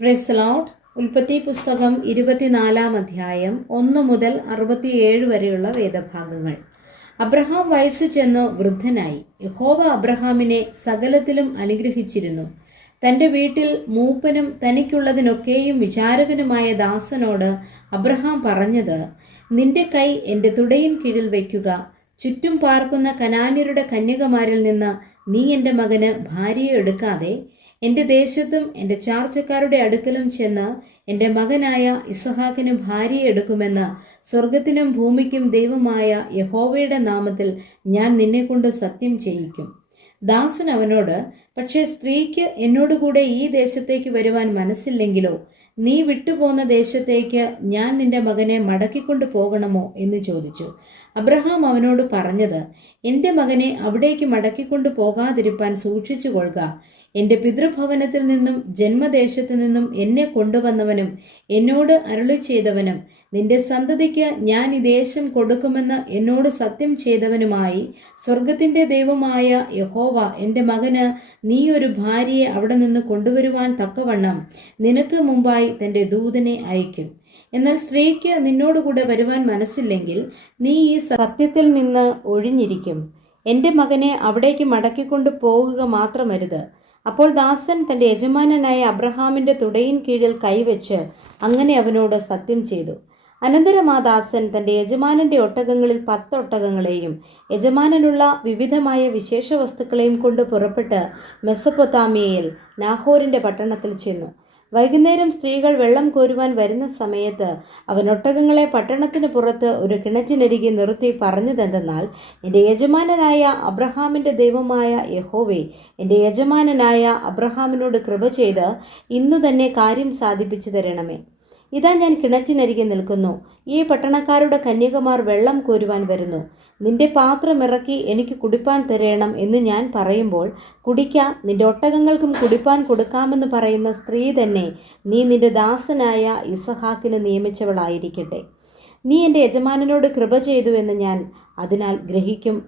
Praise Lord. ഉൽപ്പത്തി പുസ്തകം 24-ാം അധ്യായം 1 മുതൽ 67 വരെയുള്ള വേദഭാഗങ്ങൾ. അബ്രഹാം വയസ്സു ചെന്ന് വൃദ്ധനായി. യഹോവ അബ്രഹാമിനെ സകലത്തിലും അനുഗ്രഹിച്ചിരുന്നു. തന്റെ വീട്ടിൽ മൂപ്പനും തനിക്കുള്ളതിനൊക്കെയും വിചാരകനുമായ ദാസനോട് അബ്രഹാം പറഞ്ഞത്, നിന്റെ കൈ എൻ്റെ തുടയിൻ കീഴിൽ വയ്ക്കുക. ചുറ്റും പാർക്കുന്ന കനാന്യരുടെ കന്യകമാരിൽ നിന്ന് നീ എൻ്റെ മകന് ഭാര്യയെ എടുക്കാതെ എൻ്റെ ദേശത്തും എൻ്റെ ചാർച്ചക്കാരുടെ അടുക്കലും ചെന്ന് എൻ്റെ മകനായ ഇസ്ഹാക്കിന് ഭാര്യയെ എടുക്കുമെന്ന് സ്വർഗത്തിനും ഭൂമിക്കും ദൈവമായ യഹോവയുടെ നാമത്തിൽ ഞാൻ നിന്നെക്കൊണ്ട് സത്യം ചെയ്യിക്കും. ദാസൻ അവനോട്, പക്ഷേ സ്ത്രീക്ക് എന്നോടുകൂടെ ഈ ദേശത്തേക്ക് വരുവാൻ മനസ്സില്ലെങ്കിലോ? നീ വിട്ടുപോന്ന ദേശത്തേക്ക് ഞാൻ നിന്റെ മകനെ മടക്കിക്കൊണ്ടു പോകണമോ എന്ന് ചോദിച്ചു. അബ്രഹാം അവനോട് പറഞ്ഞത്, എൻ്റെ മകനെ അവിടേക്ക് മടക്കിക്കൊണ്ടു പോകാതിരിപ്പാൻ സൂക്ഷിച്ചു കൊള്ളുക. എൻ്റെ പിതൃഭവനത്തിൽ നിന്നും ജന്മദേശത്തു നിന്നും എന്നെ കൊണ്ടുവന്നവനും എന്നോട് അരുളി ചെയ്തവനും നിന്റെ സന്തതിക്ക് ഞാൻ ഈ ദേശം കൊടുക്കുമെന്ന് എന്നോട് സത്യം ചെയ്തവനുമായി സ്വർഗത്തിൻ്റെ ദൈവമായ യഹോവ എൻ്റെ മകന് നീ ഒരു ഭാര്യയെ അവിടെ നിന്ന് കൊണ്ടുവരുവാൻ തക്കവണ്ണം നിനക്ക് മുമ്പായി തൻ്റെ ദൂതനെ അയക്കും. എന്നാൽ സ്ത്രീക്ക് നിന്നോടുകൂടെ വരുവാൻ മനസ്സില്ലെങ്കിൽ നീ ഈ സത്യത്തിൽ നിന്ന് ഒഴിഞ്ഞിരിക്കും. എൻ്റെ മകനെ അവിടേക്ക് മടക്കിക്കൊണ്ടു പോകുക മാത്രമരുത്. അപ്പോൾ ദാസൻ തൻ്റെ യജമാനനായ അബ്രഹാമിൻ്റെ തുടയിൻ കീഴിൽ കൈവച്ച് അങ്ങനെ അവനോട് സത്യം ചെയ്തു. അനന്തരം ആ ദാസൻ തൻ്റെ യജമാനൻ്റെ ഒട്ടകങ്ങളിൽ 10 ഒട്ടകങ്ങളെയും യജമാനനുള്ള വിവിധമായ വിശേഷ വസ്തുക്കളെയും കൊണ്ട് പുറപ്പെട്ട് മെസൊപ്പൊത്താമിയയിൽ നാഹോരിൻ്റെ പട്ടണത്തിൽ ചെന്നു. വൈകുന്നേരം സ്ത്രീകൾ വെള്ളം കോരുവാൻ വരുന്ന സമയത്ത് അവൻ ഒട്ടകങ്ങളെ പട്ടണത്തിന് പുറത്ത് ഒരു കിണറ്റിനരികെ നിർത്തി പറഞ്ഞതെന്തെന്നാൽ, എൻ്റെ യജമാനനായ അബ്രഹാമിൻ്റെ ദൈവമായ യഹോവേ, എൻ്റെ യജമാനനായ അബ്രഹാമിനോട് കൃപ ചെയ്ത് ഇന്നു തന്നെ കാര്യം സാധിപ്പിച്ചു തരണമേ. ഇതാ ഞാൻ കിണറ്റിനരികെ നിൽക്കുന്നു. ഈ പട്ടണക്കാരുടെ കന്യകമാർ വെള്ളം കോരുവാൻ വരുന്നു. നിന്റെ പാത്രം ഇറക്കി എനിക്ക് കുടിപ്പാൻ തരേണം എന്ന് ഞാൻ പറയുമ്പോൾ, കുടിക്ക, നിന്റെ ഒട്ടകങ്ങൾക്കും കുടിപ്പാൻ കൊടുക്കാമെന്ന് പറയുന്ന സ്ത്രീ തന്നെ നീ നിന്റെ ദാസനായ ഇസഹാക്കിന് നിയമിച്ചവളായിരിക്കട്ടെ. നീ എൻ്റെ യജമാനനോട് കൃപ ചെയ്തു എന്ന് ഞാൻ അതിനാൽ ഗ്രഹിക്കും.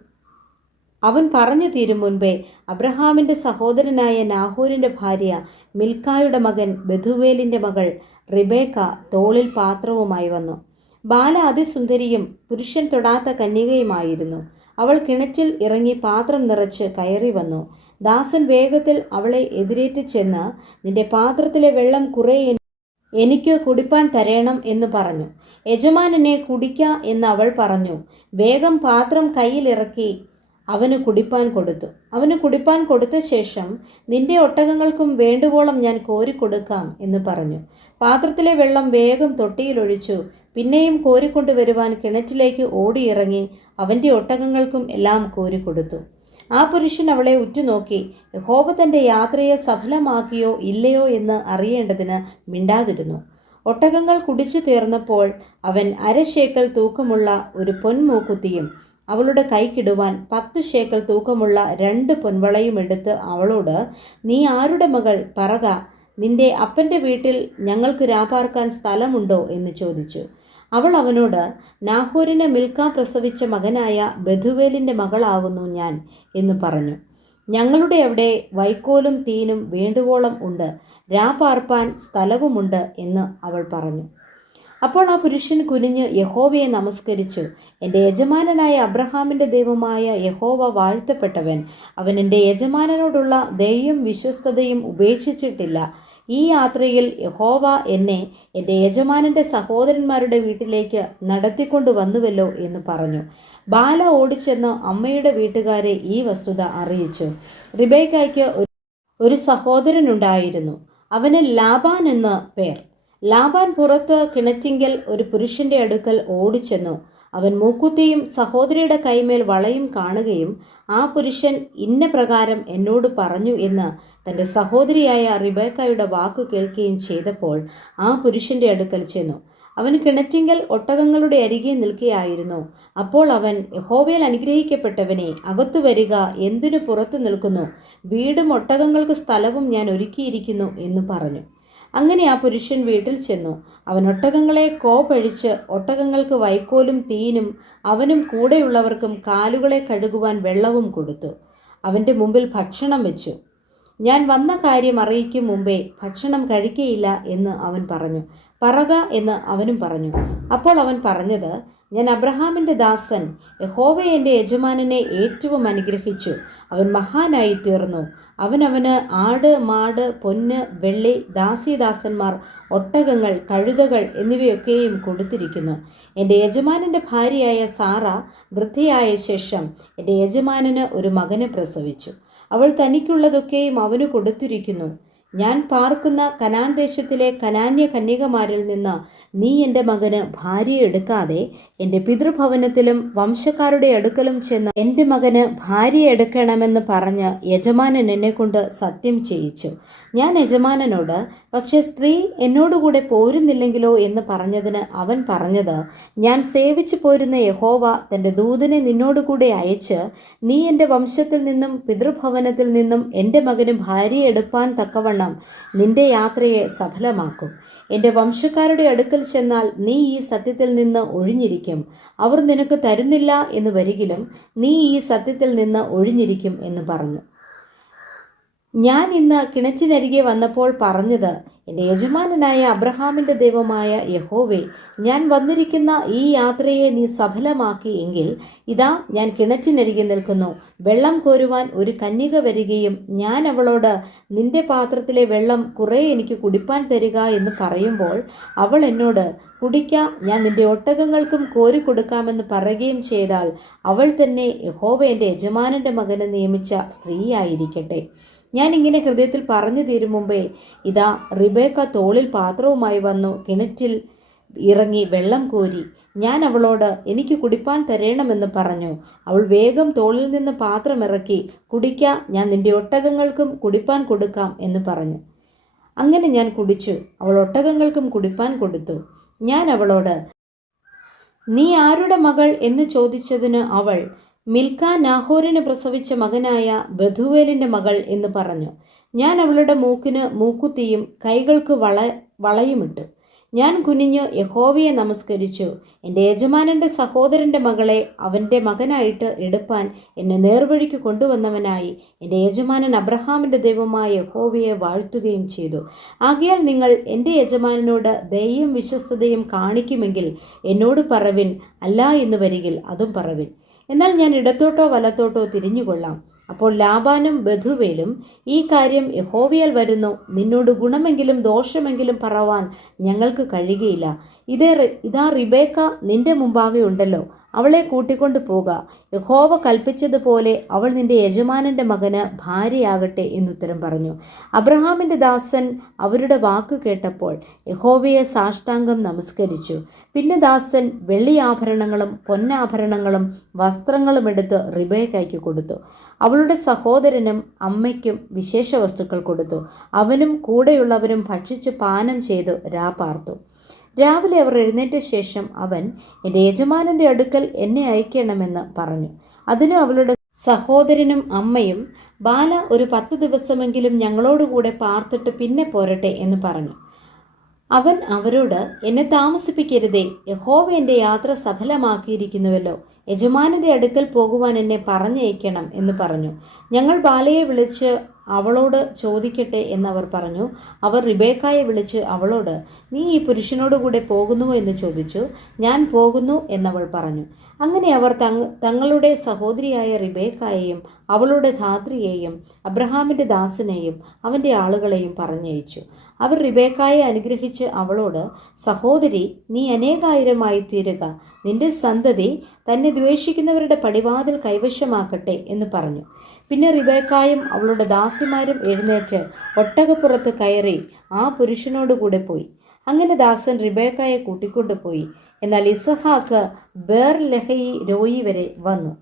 അവൻ പറഞ്ഞു തീരും മുൻപേ അബ്രഹാമിൻ്റെ സഹോദരനായ നാഹോരിൻ്റെ ഭാര്യ മിൽക്കായുടെ മകൻ ബെഥുവേലിൻ്റെ മകൾ റിബേക്ക തോളിൽ പാത്രവുമായി വന്നു. ബാല അതിസുന്ദരിയും പുരുഷൻ തൊടാത്ത കന്യകയുമായിരുന്നു. അവൾ കിണറ്റിൽ ഇറങ്ങി പാത്രം നിറച്ച് കയറി വന്നു. ദാസൻ വേഗത്തിൽ അവളെ എതിരേറ്റ് ചെന്ന്, നിന്റെ പാത്രത്തിലെ വെള്ളം കുറെ എനിക്ക് കുടിപ്പാൻ തരേണം എന്ന് പറഞ്ഞു. യജമാനനെ കുടിക്ക എന്ന് അവൾ പറഞ്ഞു. വേഗം പാത്രം കയ്യിലിറക്കി അവന് കുടിപ്പാൻ കൊടുത്ത ശേഷം, നിന്റെ ഒട്ടകങ്ങൾക്കും വേണ്ടുവോളം ഞാൻ കോരിക്കൊടുക്കാം എന്ന് പറഞ്ഞു. പാത്രത്തിലെ വെള്ളം വേഗം തൊട്ടിയിലൊഴിച്ചു. പിന്നെയും കോരിക്കൊണ്ടുവരുവാൻ കിണറ്റിലേക്ക് ഓടിയിറങ്ങി അവൻ്റെ ഒട്ടകങ്ങൾക്കും എല്ലാം കോരിക്കൊടുത്തു. ആ പുരുഷൻ അവളെ ഉറ്റുനോക്കി യഹോവ തൻ്റെ യാത്രയെ സഫലമാക്കിയോ ഇല്ലയോ എന്ന് അറിയേണ്ടതിന് മിണ്ടാതിരുന്നു. ഒട്ടകങ്ങൾ കുടിച്ചു തീർന്നപ്പോൾ അവൻ 1/2 ശേക്കൽ തൂക്കമുള്ള ഒരു പൊൻമൂക്കുത്തിയും അവളുടെ കൈക്കിടുവാൻ 10 ശേക്കൽ തൂക്കമുള്ള 2 പൊൻവളയും എടുത്ത് അവളോട്, നീ ആരുടെ മകൾ? പറക, നിന്റെ അപ്പൻ്റെ വീട്ടിൽ ഞങ്ങൾക്ക് രാപാർക്കാൻ സ്ഥലമുണ്ടോ എന്ന് ചോദിച്ചു. അവൾ അവനോട്, നാഹോരിന് മിൽക്ക പ്രസവിച്ച മകനായ ബെഥുവേലിൻ്റെ മകളാകുന്നു ഞാൻ എന്ന് പറഞ്ഞു. ഞങ്ങളുടെ അവിടെ വൈക്കോലും തീനും വേണ്ടുവോളം ഉണ്ട്, രാപാർപ്പാൻ സ്ഥലവുമുണ്ട് എന്ന് അവൾ പറഞ്ഞു. അപ്പോൾ ആ പുരുഷൻ കുനിഞ്ഞ് യഹോവയെ നമസ്കരിച്ചു. എൻ്റെ യജമാനനായ അബ്രഹാമിൻ്റെ ദൈവമായ യഹോവ വാഴ്ത്തപ്പെട്ടവൻ. അവൻ എൻ്റെ യജമാനനോടുള്ള ദയയും വിശ്വസ്തതയും ഉപേക്ഷിച്ചിട്ടില്ല. ഈ യാത്രയിൽ യഹോവ എന്നെ എൻ്റെ യജമാനൻ്റെ സഹോദരന്മാരുടെ വീട്ടിലേക്ക് നടത്തിക്കൊണ്ടു വന്നുവല്ലോ എന്ന് പറഞ്ഞു. ബാല ഓടിച്ചെന്ന് അമ്മയുടെ വീട്ടുകാരെ ഈ വസ്തുത അറിയിച്ചു. റിബേക്കായ്ക്ക് ഒരു സഹോദരനുണ്ടായിരുന്നു. അവന് ലാബാൻ എന്ന് പേർ. ലാബാൻ പുറത്ത് കിണറ്റിങ്കൽ ഒരു പുരുഷന്റെ അടുക്കൽ ഓടിച്ചെന്നു. അവൻ മൂക്കുത്തിയും സഹോദരിയുടെ കൈമേൽ വളയും കാണുകയും ആ പുരുഷൻ ഇന്ന പ്രകാരം എന്നോട് പറഞ്ഞു എന്ന് തൻ്റെ സഹോദരിയായ റിബേക്കായുടെ വാക്കു കേൾക്കുകയും ചെയ്തപ്പോൾ ആ പുരുഷന്റെ അടുക്കൽ ചെന്നു. അവൻ കിണറ്റിങ്കൽ ഒട്ടകങ്ങളുടെ അരികെ നിൽക്കുകയായിരുന്നു. അപ്പോൾ അവൻ, യഹോവയിൽ അനുഗ്രഹിക്കപ്പെട്ടവനെ, അകത്തു വരിക, എന്തിനു പുറത്തു നിൽക്കുന്നു? വീടും ഒട്ടകങ്ങൾക്ക് സ്ഥലവും ഞാൻ ഒരുക്കിയിരിക്കുന്നു എന്ന് പറഞ്ഞു. അങ്ങനെ ആ പുരുഷൻ വീട്ടിൽ ചെന്നു. അവൻ ഒട്ടകങ്ങളെ കോപഴിച്ച് ഒട്ടകങ്ങൾക്ക് വൈക്കോലും തീനും അവനും കൂടെയുള്ളവർക്കും കാലുകളെ കഴുകുവാൻ വെള്ളവും കൊടുത്തു. അവൻ്റെ മുമ്പിൽ ഭക്ഷണം വെച്ചു. ഞാൻ വന്ന കാര്യം അറിയിക്കും മുമ്പേ ഭക്ഷണം കഴിക്കയില്ല എന്ന് അവൻ പറഞ്ഞു. പറക എന്ന് അവനും പറഞ്ഞു. അപ്പോൾ അവൻ പറഞ്ഞത്, ഞാൻ അബ്രഹാമിൻ്റെ ദാസൻ. യഹോവ എൻ്റെ യജമാനനെ ഏറ്റവും അനുഗ്രഹിച്ചു. അവൻ മഹാനായി തീർന്നു. അവനവന് ആട്, മാട്, പൊന്ന്, വെള്ളി, ദാസീദാസന്മാർ, ഒട്ടകങ്ങൾ, കഴുതകൾ എന്നിവയൊക്കെയും കൊടുത്തിരിക്കുന്നു. എൻ്റെ യജമാനൻ്റെ ഭാര്യയായ സാറ വൃദ്ധയായ ശേഷം എൻ്റെ യജമാനന് ഒരു മകനെ പ്രസവിച്ചു. അവൾ തനിക്കുള്ളതൊക്കെയും അവന് കൊടുത്തിരിക്കുന്നു. ഞാൻ പാർക്കുന്ന കനാൻ ദേശത്തിലെ കനാന്യ കന്യകമാരിൽ നിന്ന് നീ എൻ്റെ മകന് ഭാര്യയെ എടുക്കാതെ എൻ്റെ പിതൃഭവനത്തിലും വംശക്കാരുടെ അടുക്കലും ചെന്ന് എൻ്റെ മകന് ഭാര്യയെ എടുക്കണമെന്ന് പറഞ്ഞ് യജമാനൻ എന്നെക്കൊണ്ട് സത്യം ചെയ്യിച്ചു. ഞാൻ യജമാനനോട്, പക്ഷെ സ്ത്രീ എന്നോടുകൂടെ പോരുന്നില്ലെങ്കിലോ എന്ന് പറഞ്ഞതിന് അവൻ പറഞ്ഞത്, ഞാൻ സേവിച്ചു പോരുന്ന യഹോവ തൻ്റെ ദൂതനെ നിന്നോടുകൂടെ അയച്ച് നീ എൻ്റെ വംശത്തിൽ നിന്നും പിതൃഭവനത്തിൽ നിന്നും എൻ്റെ മകന് ഭാര്യയെ എടുപ്പാൻ തക്കവണ്ണം നിന്റെ യാത്രയെ സഫലമാക്കും. എൻ്റെ വംശക്കാരുടെ അടുക്കൽ ചെന്നാൽ നീ ഈ സത്യത്തിൽ നിന്ന് ഒഴിഞ്ഞിരിക്കും. അവർ നിനക്ക് തരുന്നില്ല എന്ന് വരികിലും നീ ഈ സത്യത്തിൽ നിന്ന് ഒഴിഞ്ഞിരിക്കും എന്ന് പറഞ്ഞു. ഞാൻ ഇന്ന് കിണറ്റിനരികെ വന്നപ്പോൾ പറഞ്ഞത്, എൻ്റെ യജമാനനായ അബ്രഹാമിൻ്റെ ദൈവമായ യഹോവേ, ഞാൻ വന്നിരിക്കുന്ന ഈ യാത്രയെ നീ സഫലമാക്കി എങ്കിൽ ഇതാ ഞാൻ കിണറ്റിനരികെ നിൽക്കുന്നു. വെള്ളം കോരുവാൻ ഒരു കന്യക വരികയും ഞാൻ അവളോട്, നിന്റെ പാത്രത്തിലെ വെള്ളം കുറേ എനിക്ക് കുടിപ്പാൻ തരിക എന്ന് പറയുമ്പോൾ അവൾ എന്നോട്, കുടിക്ക, ഞാൻ നിന്റെ ഒട്ടകങ്ങൾക്കും കോരി കൊടുക്കാമെന്ന് പറയുകയും ചെയ്താൽ അവൾ തന്നെ യഹോവ എൻ്റെ യജമാനൻ്റെ മകനെ നിയമിച്ച സ്ത്രീയായിരിക്കട്ടെ. ഞാൻ ഇങ്ങനെ ഹൃദയത്തിൽ പറഞ്ഞു തീരും മുമ്പേ ഇതാ റിബേക്ക തോളിൽ പാത്രവുമായി വന്നു കിണറ്റിൽ ഇറങ്ങി വെള്ളം കോരി. ഞാൻ അവളോട്, എനിക്ക് കുടിപ്പാൻ തരേണമെന്ന് പറഞ്ഞു. അവൾ വേഗം തോളിൽ നിന്ന് പാത്രം ഇറക്കി, കുടിക്ക, ഞാൻ നിന്റെ ഒട്ടകങ്ങൾക്കും കുടിപ്പാൻ കൊടുക്കാം എന്ന് പറഞ്ഞു. അങ്ങനെ ഞാൻ കുടിച്ചു. അവൾ ഒട്ടകങ്ങൾക്കും കുടിപ്പാൻ കൊടുത്തു. ഞാൻ അവളോട്, നീ ആരുടെ മകൾ എന്ന് ചോദിച്ചതിന് അവൾ, മിൽക്ക നാഹോറിന് പ്രസവിച്ച മകനായ ബഥുവേലിൻ്റെ മകൾ എന്ന് പറഞ്ഞു. ഞാൻ അവളുടെ മൂക്കിന് മൂക്കുത്തിയും കൈകൾക്ക് വളയുമിട്ടു. ഞാൻ കുനിഞ്ഞു യഹോവയെ നമസ്കരിച്ചു. എൻ്റെ യജമാനൻ്റെ സഹോദരൻ്റെ മകളെ അവൻ്റെ മകനായിട്ട് എടുപ്പാൻ എന്നെ നേർവഴിക്ക് കൊണ്ടുവന്നവനായി എൻ്റെ യജമാനൻ അബ്രഹാമിൻ്റെ ദൈവമായ യഹോവയെ വാഴ്ത്തുകയും ചെയ്തു. ആകയാൽ നിങ്ങൾ എൻ്റെ യജമാനനോട് ദയയും വിശ്വസ്തതയും കാണിക്കുമെങ്കിൽ എന്നോട് പറവിൻ, അല്ല എന്ന് വരികിൽ അതും പറവിൻ. എന്നാൽ ഞാൻ ഇടത്തോട്ടോ വലത്തോട്ടോ തിരിഞ്ഞുകൊള്ളാം. അപ്പോൾ ലാബാനും ബഥുവേലും, ഈ കാര്യം യഹോവയാൽ വരുന്നു, നിന്നോട് ഗുണമെങ്കിലും ദോഷമെങ്കിലും പറവാൻ ഞങ്ങൾക്ക് കഴിയുകയില്ല. ഇതാ റിബേക്ക നിന്റെ മുമ്പാകെ ഉണ്ടല്ലോ, അവളെ കൂട്ടിക്കൊണ്ടു പോക. യഹോവ കൽപ്പിച്ചതുപോലെ അവൾ നിന്റെ യജമാനൻ്റെ മകന് ഭാര്യയാകട്ടെ എന്നുത്തരം പറഞ്ഞു. അബ്രഹാമിൻ്റെ ദാസൻ അവരുടെ വാക്ക് കേട്ടപ്പോൾ യഹോവയെ സാഷ്ടാംഗം നമസ്കരിച്ചു. പിന്നെ ദാസൻ വെള്ളിയാഭരണങ്ങളും പൊന്നാഭരണങ്ങളും വസ്ത്രങ്ങളും എടുത്ത് റിബേക്കയ്ക്ക് കൊടുത്തു. അവളുടെ സഹോദരനും അമ്മയ്ക്കും വിശേഷ വസ്തുക്കൾ കൊടുത്തു. അവനും കൂടെയുള്ളവരും ഭക്ഷിച്ച് പാനം ചെയ്തു രാപാർത്തു. രാവിലെ അവർ എഴുന്നേറ്റ ശേഷം അവൻ, എൻ്റെ യജമാനൻ്റെ അടുക്കൽ എന്നെ അയക്കണമെന്ന് പറഞ്ഞു. അതിന് അവളുടെ സഹോദരനും അമ്മയും, ബാല ഒരു 10 ദിവസമെങ്കിലും ഞങ്ങളോടുകൂടെ പാർത്തിട്ട് പിന്നെ പോരട്ടെ എന്ന് പറഞ്ഞു. അവൻ അവരോട്, എന്നെ താമസിപ്പിക്കരുതേ, യഹോവ എൻ്റെ യാത്ര സഫലമാക്കിയിരിക്കുന്നുവല്ലോ. യജമാനൻ്റെ അടുക്കൽ പോകുവാൻ എന്നെ പറഞ്ഞയക്കണം എന്ന് പറഞ്ഞു. ഞങ്ങൾ ബാലയെ വിളിച്ച് അവളോട് ചോദിക്കട്ടെ എന്നവർ പറഞ്ഞു. അവർ റിബേക്കായെ വിളിച്ച് അവളോട്, നീ ഈ പുരുഷനോടുകൂടെ പോകുന്നുവോ എന്ന് ചോദിച്ചു. ഞാൻ പോകുന്നു എന്നവൾ പറഞ്ഞു. അങ്ങനെ അവർ തങ്ങളുടെ സഹോദരിയായ റിബേക്കായെയും അവളുടെ ധാത്രിയെയും അബ്രഹാമിൻ്റെ ദാസനെയും അവൻ്റെ ആളുകളെയും പറഞ്ഞയച്ചു. അവർ റിബേക്കായെ അനുഗ്രഹിച്ച് അവളോട്, സഹോദരി, നീ അനേകായിരമായി തീരുക, നിന്റെ സന്തതി തന്നെ ദ്വേഷിക്കുന്നവരുടെ പടിവാതിൽ കൈവശമാക്കട്ടെ എന്ന് പറഞ്ഞു. പിന്നെ റിബേക്കായും അവളുടെ ദാസിമാരും എഴുന്നേറ്റ് ഒട്ടകപ്പുറത്ത് കയറി ആ പുരുഷനോടുകൂടെ പോയി. അങ്ങനെ ദാസൻ റിബേക്കായെ കൂട്ടിക്കൊണ്ടുപോയി. എന്നാൽ ഇസഹാക്ക് ബേർലഹയി രോയി വരെ വന്നു.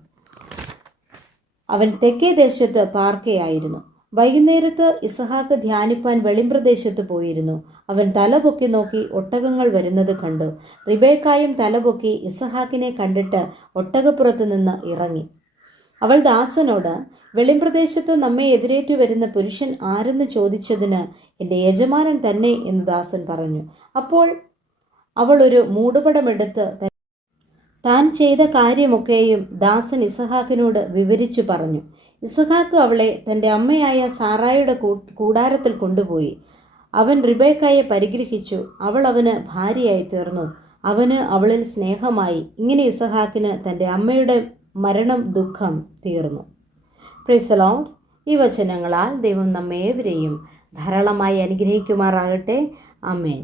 അവൻ തെക്കേ ദേശത്ത് പാർക്കയായിരുന്നു. വൈകുന്നേരത്ത് ഇസഹാക്ക് ധ്യാനിപ്പാൻ വെളിമ്പ്രദേശത്ത് പോയിരുന്നു. അവൻ തലപൊക്കി നോക്കി ഒട്ടകങ്ങൾ വരുന്നത് കണ്ടു. റിബേക്കായും തലപൊക്കി ഇസഹാക്കിനെ കണ്ടിട്ട് ഒട്ടകപ്പുറത്ത് നിന്ന് ഇറങ്ങി. അവൾ ദാസനോട്, വെളിമ്പ്രദേശത്ത് നമ്മെ എതിരേറ്റു വരുന്ന പുരുഷൻ ആരെന്ന് ചോദിച്ചതിന് എൻ്റെ യജമാനൻ തന്നെ എന്ന് ദാസൻ പറഞ്ഞു. അപ്പോൾ അവൾ ഒരു മൂടുപടമെടുത്ത് താൻ ചെയ്ത കാര്യമൊക്കെയും ദാസൻ ഇസഹാക്കിനോട് വിവരിച്ചു പറഞ്ഞു. ഇസഹാക്ക് അവളെ തൻ്റെ അമ്മയായ സാറായുടെ കൂടാരത്തിൽ കൊണ്ടുപോയി. അവൻ റിബേക്കായെ പരിഗ്രഹിച്ചു. അവൾ അവന് ഭാര്യയായി തീർന്നു. അവന് അവളിൽ സ്നേഹമായി. ഇങ്ങനെ ഇസഹാക്കിന് തൻ്റെ അമ്മയുടെ മരണം ദുഃഖം തീർന്നു. Praise the Lord. ഈ വചനങ്ങളാൽ ദൈവം നമ്മേവരെയും ധാരാളമായി അനുഗ്രഹിക്കുമാറാകട്ടെ. ആമേൻ.